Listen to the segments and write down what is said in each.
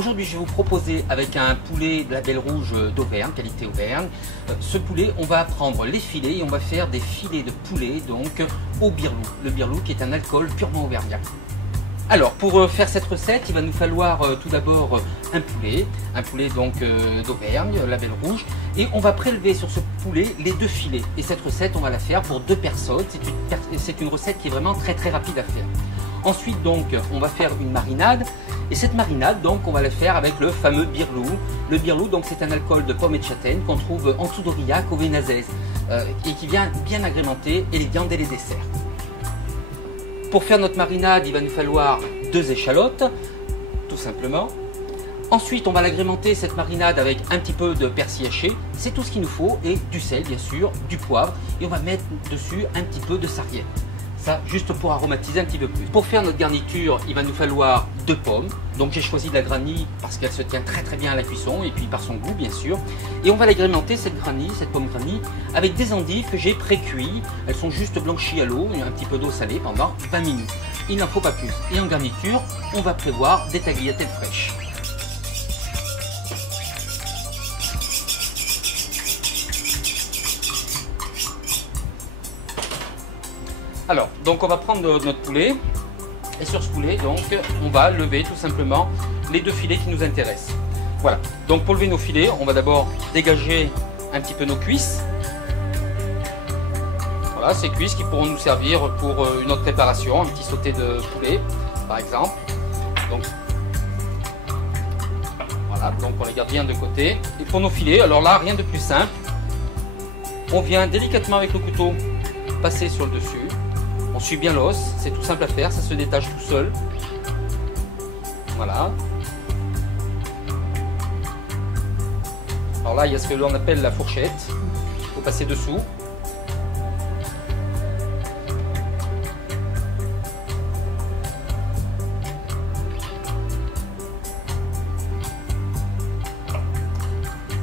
Aujourd'hui, je vais vous proposer avec un poulet label rouge d'Auvergne, qualité Auvergne. Ce poulet, on va prendre les filets et on va faire des filets de poulet donc au birlou. Le birlou qui est un alcool purement auvergnat. Alors, pour faire cette recette, il va nous falloir tout d'abord un poulet donc d'Auvergne, label rouge, et on va prélever sur ce poulet les 2 filets. Et cette recette, on va la faire pour 2 personnes. C'est une recette qui est vraiment très rapide à faire. Ensuite, donc, on va faire une marinade. Et cette marinade, donc, on va la faire avec le fameux birlou. Le birlou, donc, c'est un alcool de pomme et de châtaigne qu'on trouve en dessous d'Aurillac, au Vénazès, et qui vient bien agrémenter et les viandes et les desserts. Pour faire notre marinade, il va nous falloir 2 échalotes, tout simplement. Ensuite, on va l'agrémenter cette marinade avec un petit peu de persil haché. C'est tout ce qu'il nous faut, et du sel, bien sûr, du poivre. Et on va mettre dessus un petit peu de sarriette. Ça, juste pour aromatiser un petit peu plus. Pour faire notre garniture, il va nous falloir 2 pommes. Donc j'ai choisi de la granny parce qu'elle se tient très bien à la cuisson et puis par son goût bien sûr. Et on va l'agrémenter cette pomme granny avec des endives que j'ai pré-cuites. Elles sont juste blanchies à l'eau et un petit peu d'eau salée pendant 20 minutes. Il n'en faut pas plus. Et en garniture, on va prévoir des tagliatelles fraîches. Alors, donc on va prendre notre poulet, et sur ce poulet, donc, on va lever tout simplement les 2 filets qui nous intéressent. Voilà, donc pour lever nos filets, on va d'abord dégager un petit peu nos cuisses. Voilà, ces cuisses qui pourront nous servir pour une autre préparation, un petit sauté de poulet, par exemple. Donc, voilà, donc on les garde bien de côté. Et pour nos filets, alors là, rien de plus simple. On vient délicatement avec le couteau passer sur le dessus. On suit bien l'os, c'est tout simple à faire, ça se détache tout seul. Voilà. Alors là, il y a ce que l'on appelle la fourchette. Il faut passer dessous.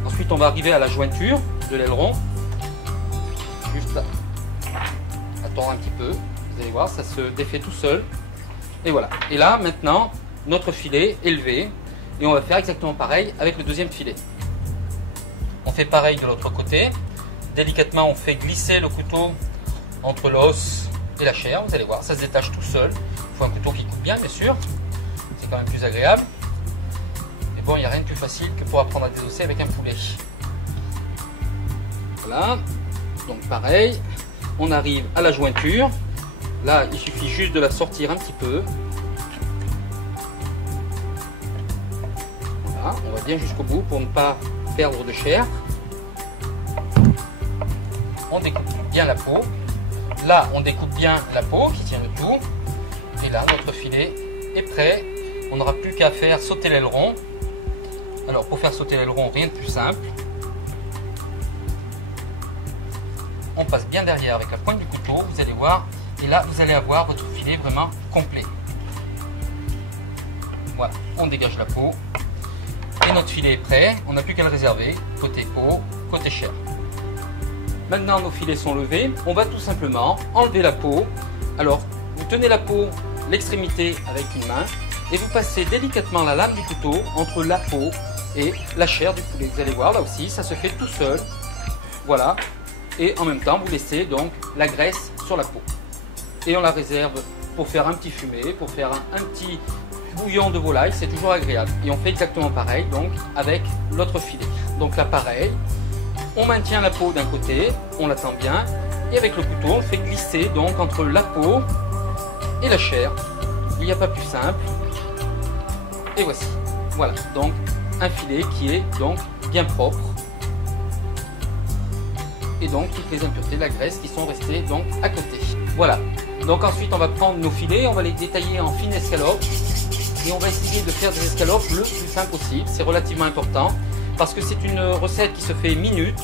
Ensuite, on va arriver à la jointure de l'aileron. Juste là. Attendre un petit peu. Vous allez voir, ça se défait tout seul. Et voilà. Et là, maintenant, notre filet est levé. Et on va faire exactement pareil avec le 2e filet. On fait pareil de l'autre côté. Délicatement, on fait glisser le couteau entre l'os et la chair. Vous allez voir, ça se détache tout seul. Il faut un couteau qui coupe bien, bien sûr. C'est quand même plus agréable. Mais bon, il n'y a rien de plus facile que pour apprendre à désosser avec un poulet. Voilà. Donc pareil, on arrive à la jointure. Là, il suffit juste de la sortir un petit peu. Voilà, on va bien jusqu'au bout pour ne pas perdre de chair. On découpe bien la peau. Là, on découpe bien la peau qui tient le tout. Et là, notre filet est prêt. On n'aura plus qu'à faire sauter l'aileron. Alors, pour faire sauter l'aileron, rien de plus simple. On passe bien derrière avec la pointe du couteau, vous allez voir. Et là, vous allez avoir votre filet vraiment complet. Voilà, on dégage la peau. Et notre filet est prêt. On n'a plus qu'à le réserver, côté peau, côté chair. Maintenant, nos filets sont levés. On va tout simplement enlever la peau. Alors, vous tenez la peau, l'extrémité avec une main. Et vous passez délicatement la lame du couteau entre la peau et la chair du poulet. Vous allez voir, là aussi, ça se fait tout seul. Voilà. Et en même temps, vous laissez donc la graisse sur la peau. Et on la réserve pour faire un petit fumé, pour faire un petit bouillon de volaille, c'est toujours agréable. Et on fait exactement pareil donc avec l'autre filet. Donc là pareil, on maintient la peau d'un côté, on la tend bien, et avec le couteau on fait glisser donc entre la peau et la chair. Il n'y a pas plus simple. Et voici, voilà, donc un filet qui est donc bien propre. Et donc toutes les impuretés de la graisse qui sont restées donc à côté. Voilà. Donc ensuite on va prendre nos filets, on va les détailler en fines escalopes et on va essayer de faire des escalopes le plus simple possible. C'est relativement important parce que c'est une recette qui se fait minute.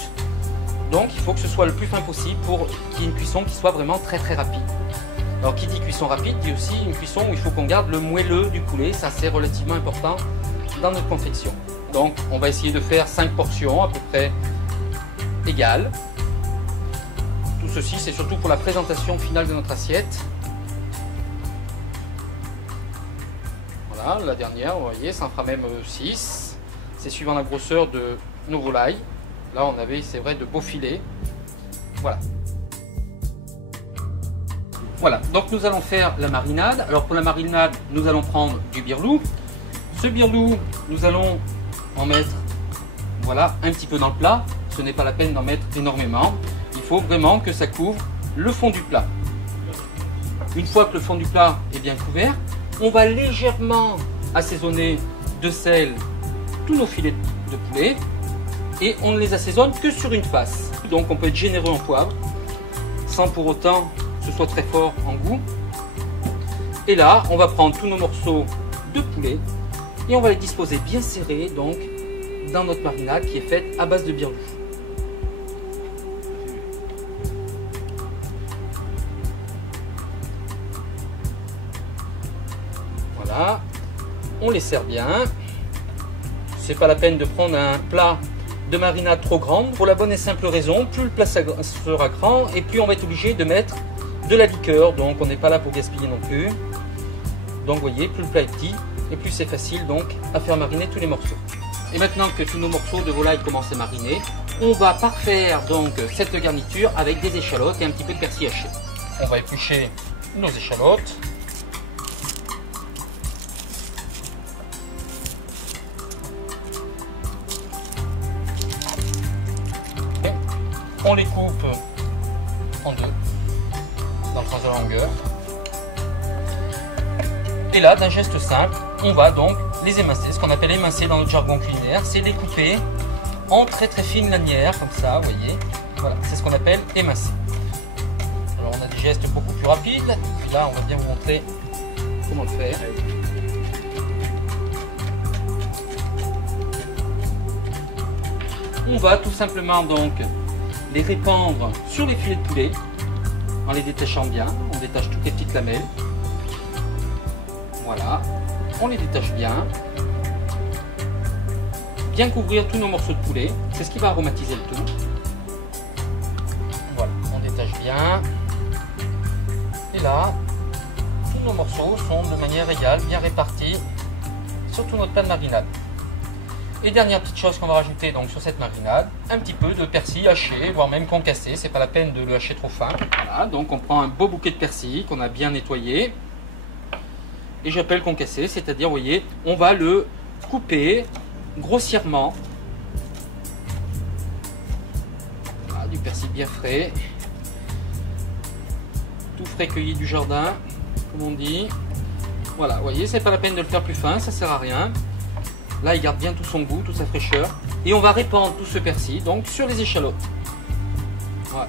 Donc il faut que ce soit le plus fin possible pour qu'il y ait une cuisson qui soit vraiment très rapide. Alors qui dit cuisson rapide dit aussi une cuisson où il faut qu'on garde le moelleux du poulet. Ça c'est relativement important dans notre confection. Donc on va essayer de faire 5 portions à peu près égales. Tout ceci, c'est surtout pour la présentation finale de notre assiette. Voilà. Voilà, la dernière, vous voyez, ça en fera même 6. C'est suivant la grosseur de nos volailles. Là, on avait, c'est vrai, de beaux filets. Voilà. Voilà, donc nous allons faire la marinade. Alors pour la marinade, nous allons prendre du birlou. Ce birlou, nous allons en mettre, voilà, un petit peu dans le plat. Ce n'est pas la peine d'en mettre énormément. Il faut vraiment que ça couvre le fond du plat. Une fois que le fond du plat est bien couvert, on va légèrement assaisonner de sel tous nos filets de poulet et on ne les assaisonne que sur une face. Donc on peut être généreux en poivre sans pour autant que ce soit très fort en goût. Et là, on va prendre tous nos morceaux de poulet et on va les disposer bien serrés donc dans notre marinade qui est faite à base de birlou. Voilà, on les sert bien. C'est pas la peine de prendre un plat de marinade trop grande pour la bonne et simple raison, plus le plat sera grand et plus on va être obligé de mettre de la liqueur, donc on n'est pas là pour gaspiller non plus. Donc vous voyez, plus le plat est petit et plus c'est facile donc à faire mariner tous les morceaux. Et maintenant que tous nos morceaux de volaille commencent à mariner, on va parfaire donc cette garniture avec des échalotes et un petit peu de persil haché. On va éplucher nos échalotes. On les coupe en deux, dans le sens de la longueur. Et là, d'un geste simple, on va donc les émincer. Ce qu'on appelle émincer dans notre jargon culinaire, c'est les couper en très très fines lanières, comme ça, vous voyez. Voilà, c'est ce qu'on appelle émincer. Alors on a des gestes beaucoup plus rapides. Là, on va bien vous montrer comment le faire. On va tout simplement donc les répandre sur les filets de poulet en les détachant bien. On détache toutes les petites lamelles. Voilà, on les détache bien. Bien couvrir tous nos morceaux de poulet, c'est ce qui va aromatiser le tout. Voilà, on détache bien. Et là, tous nos morceaux sont de manière égale, bien répartis sur tout notre plat de marinade. Et dernière petite chose qu'on va rajouter donc sur cette marinade, un petit peu de persil haché, voire même concassé, c'est pas la peine de le hacher trop fin. Voilà, donc on prend un beau bouquet de persil qu'on a bien nettoyé. Et j'appelle concassé, c'est-à-dire, vous voyez, on va le couper grossièrement. Voilà, du persil bien frais. Tout frais cueilli du jardin, comme on dit. Voilà, vous voyez, c'est pas la peine de le faire plus fin, ça sert à rien. Là, il garde bien tout son goût, toute sa fraîcheur. Et on va répandre tout ce persil donc sur les échalotes. Voilà.